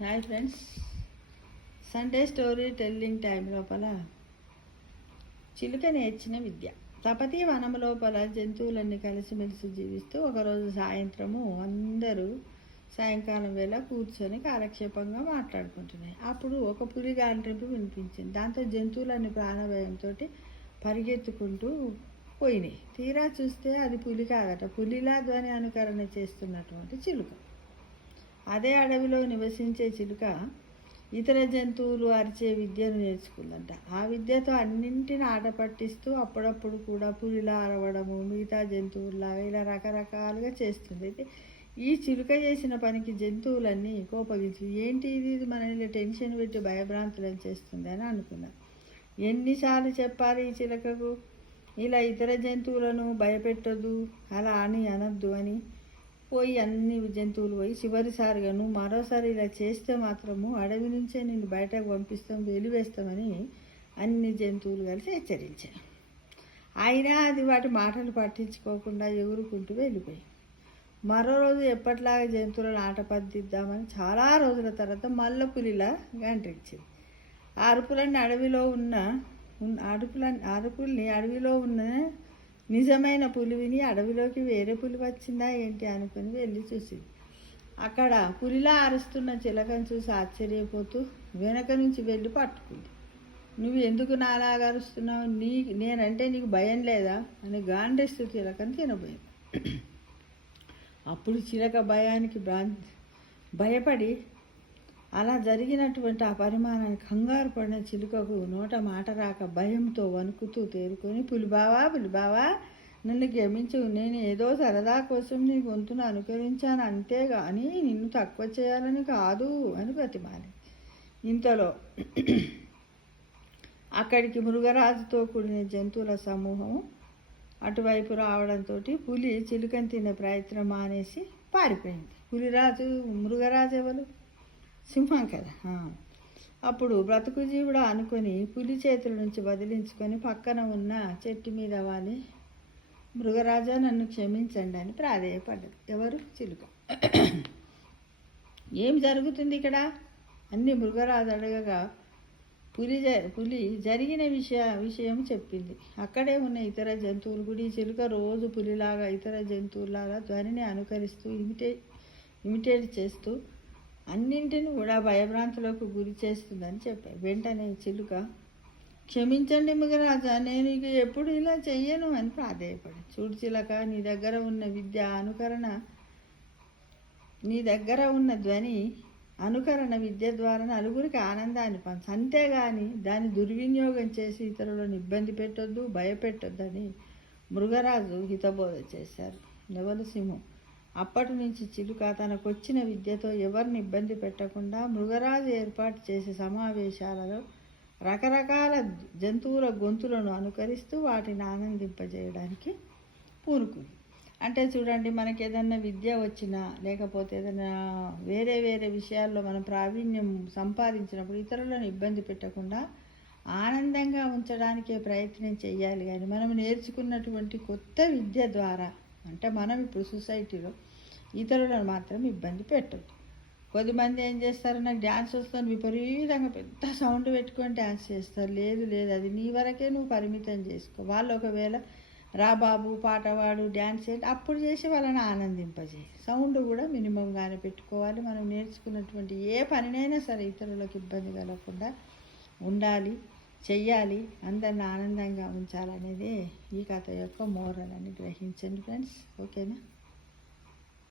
Hi friends, Sunday story telling time లోపల చిలుక నేర్చిన విద్య. తపతి వనం లోపల జంతువులన్నీ కలిసిమెలిసి జీవిస్తూ ఒకరోజు సాయంత్రము అందరూ సాయంకాలం వేళ కూర్చొని కాలక్షేపంగా మాట్లాడుకుంటున్నాయి. అప్పుడు ఒక పులి గాండ్రింపు వినిపించింది. దాంతో జంతువులన్నీ ప్రాణభయంతో పరిగెత్తుకుంటూ పోయినాయి. తీరా చూస్తే అది పులి కాదట, పులిలా ధ్వని అనుకరణ చేస్తున్నటువంటి చిలుక. అదే అడవిలో నివసించే చిలుక ఇతర జంతువులు అరిచే విద్యను నేర్చుకుందంట. ఆ విద్యతో అన్నింటిని ఆట పట్టిస్తూ అప్పుడప్పుడు కూడా పులిలా అరవడము, మిగతా జంతువుల్లాగా ఇలా రకరకాలుగా చేస్తుంది. అయితే ఈ చిలుక చేసిన పనికి జంతువులన్నీ కోపగించి, ఏంటి ఇది మనల్ని టెన్షన్ పెట్టి భయభ్రాంతులను చేస్తుంది అని అనుకున్నారు. ఎన్నిసార్లు చెప్పాలి ఈ చిలుకకు ఇలా ఇతర జంతువులను భయపెట్టొద్దు, అలా అని అనొద్దు అని. పోయి అన్ని జంతువులు పోయి చివరిసారిగా నువ్వు మరోసారి ఇలా చేస్తే మాత్రము అడవి నుంచే నిన్ను బయటకు పంపిస్తాం, వెలివేస్తామని అన్ని జంతువులు కలిసి హెచ్చరించాయి. అయినా అది వాటి మాటలు పట్టించుకోకుండా ఎగురుకుంటూ వెళ్ళిపోయి మరో రోజు ఎప్పటిలాగా జంతువులను ఆట పట్టిద్దామని చాలా రోజుల తర్వాత మల్ల పులిలా గంటించింది. ఆ అరుపులన్నీ అడవిలో ఉన్న నిజమైన పులి విని అడవిలోకి వేరే పులి వచ్చిందా ఏంటి అనుకుని వెళ్ళి చూసింది. అక్కడ పులిలా అరుస్తున్న చిలకను చూసి ఆశ్చర్యపోతూ వెనక నుంచి వెళ్ళి పట్టుకుంది. నువ్వు ఎందుకు నాలాగా అరుస్తున్నావు, నేనంటే నీకు భయం లేదా అని గాండిస్తూ చిలకను తినబోయింది. అప్పుడు చిలక భయానికి భయపడి అలా జరిగినటువంటి ఆ పరిమాణానికి కంగారు పడిన చిలుకకు నోట మాట రాక భయంతో వణుకుతూ తేరుకొని, పులిబావా నన్ను క్షమించు, నేను ఏదో సరదా కోసం నీ గొంతును అనుకరించాను అంతేగాని నిన్ను తక్కువ చేయాలని కాదు అని బ్రతిమాలి. ఇంతలో అక్కడికి మృగరాజుతో కూడిన జంతువుల సమూహం అటువైపు రావడంతో పులి చిలుకని తినే ప్రయత్నం మానేసి పారిపోయింది. మృగరాజు ఎవరు? సింహం కదా. అప్పుడు బ్రతుకు జీవుడు అనుకొని పులి చేతుల నుంచి వదిలించుకొని పక్కన ఉన్న చెట్టు మీద వాలి, మృగరాజా నన్ను క్షమించండి అని ప్రాధేయపడ్డది. ఎవరు? చిలుక. ఏం జరుగుతుంది ఇక్కడ అన్ని మృగరాజు అడగగా పులి జరిగిన విషయం చెప్పింది. అక్కడే ఉన్న ఇతర జంతువులు కూడా ఈ చిలుక రోజు పులిలాగా ఇతర జంతువులాగా ధ్వనిని అనుకరిస్తూ ఇమిటేట్ చేస్తూ అన్నింటిని కూడా భయభ్రాంతులకు గురి చేస్తుందని చెప్పాయి. వెంటనే చిలుక, క్షమించండి మృగరాజా, నేను ఇక ఎప్పుడు ఇలా చెయ్యను అని ప్రాధేయపడి, చూడు చిలక, నీ దగ్గర ఉన్న ధ్వని అనుకరణ విద్య ద్వారా నలుగురికి ఆనందాన్ని పంచు, అంతేగాని దాన్ని దుర్వినియోగం చేసి ఇతరులను ఇబ్బంది పెట్టొద్దు, భయపెట్టొద్దని మృగరాజు హితబోధ చేశారు. ఎవరు? సింహం. అప్పటి నుంచి చిలుక తనకొచ్చిన విద్యతో ఎవరిని ఇబ్బంది పెట్టకుండా మృగరాజు ఏర్పాటు చేసే సమావేశాలలో రకరకాల జంతువుల గొంతులను అనుకరిస్తూ వాటిని ఆనందింపజేయడానికి పూనుకుంది. అంటే చూడండి, మనకి ఏదైనా విద్య వచ్చినా లేకపోతే ఏదైనా వేరే విషయాల్లో మనం ప్రావీణ్యం సంపాదించినప్పుడు ఇతరులను ఇబ్బంది పెట్టకుండా ఆనందంగా ఉంచడానికే ప్రయత్నం చేయాలి. కానీ మనం నేర్చుకున్నటువంటి కొత్త విద్య ద్వారా అంటే మనం ఇప్పుడు సొసైటీలో ఇతరులను మాత్రం ఇబ్బంది పెట్టద్దు. కొద్దిమంది ఏం చేస్తారు, నాకు డ్యాన్స్ వస్తుంది విపరీతంగా పెద్ద సౌండ్ పెట్టుకొని డ్యాన్స్ చేస్తారు. లేదు అది నీ వరకే నువ్వు పరిమితం చేసుకో. వాళ్ళు ఒకవేళ రా బాబు పాట పాడు డ్యాన్స్ చేయండి, అప్పుడు చేసి వాళ్ళని ఆనందింపజేయి. సౌండ్ కూడా మినిమంగానే పెట్టుకోవాలి. మనం నేర్చుకున్నటువంటి ఏ పనినైనా సరే ఇతరులకు ఇబ్బంది కలగకుండా ఉండాలి, చెయ్యాలి, అందరిని ఆనందంగా ఉంచాలనేదే ఈ కథ యొక్క మోరల్ అని గ్రహించండి ఫ్రెండ్స్. ఓకేనా?